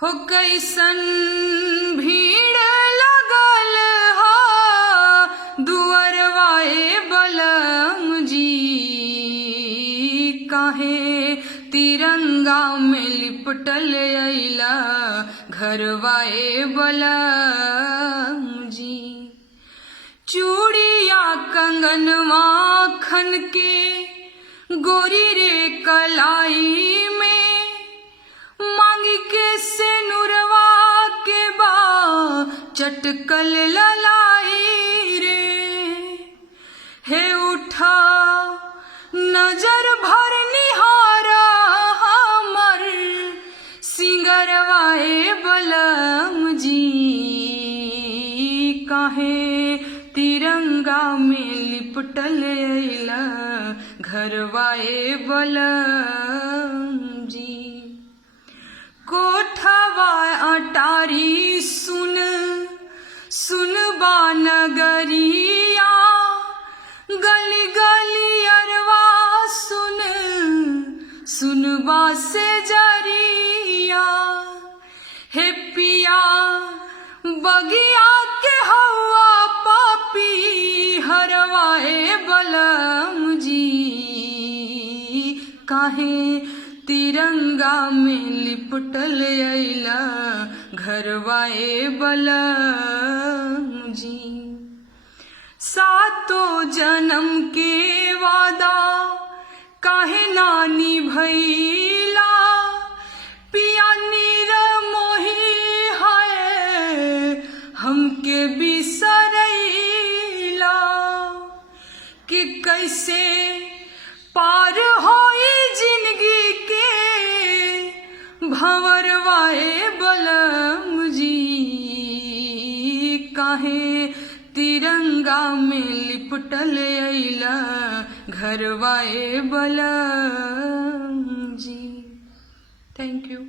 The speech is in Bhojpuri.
हो कैसन भीड़ लगल हा दुअरवाए बलम जी, काहे तिरंगा में लिपटल अइला घरवाए बलम जी। चूड़िया कंगनवा खन के गोरी रे कलाई में, मांगी के से नुरवा के बा चटकल ललाई रे। हे उठा नजर भर निहारा हमर सिंगरवाए बलम जी, काहे तिरंगा में लिपटल अइला घरवाए बलम जी। कोठवा अटारी सुन सुन बा नगरिया, गली गली अरवा सुन सुन बा से जरिया। हे पिया बगिया के हवा पापी हरवाए बलम जी, काहे तिरंगा में लिपटल अइला घरवाए बलम जी। सातों जन्म के वादा काहे नानी भैला, पिया नीर मोही है हमके बिसरैला। कि कैसे पार होई जिंदगी के भंवरवाए बलम जी, काहे तिरंगा में लिपटल अइला घरवाए बलम जी। Thank you.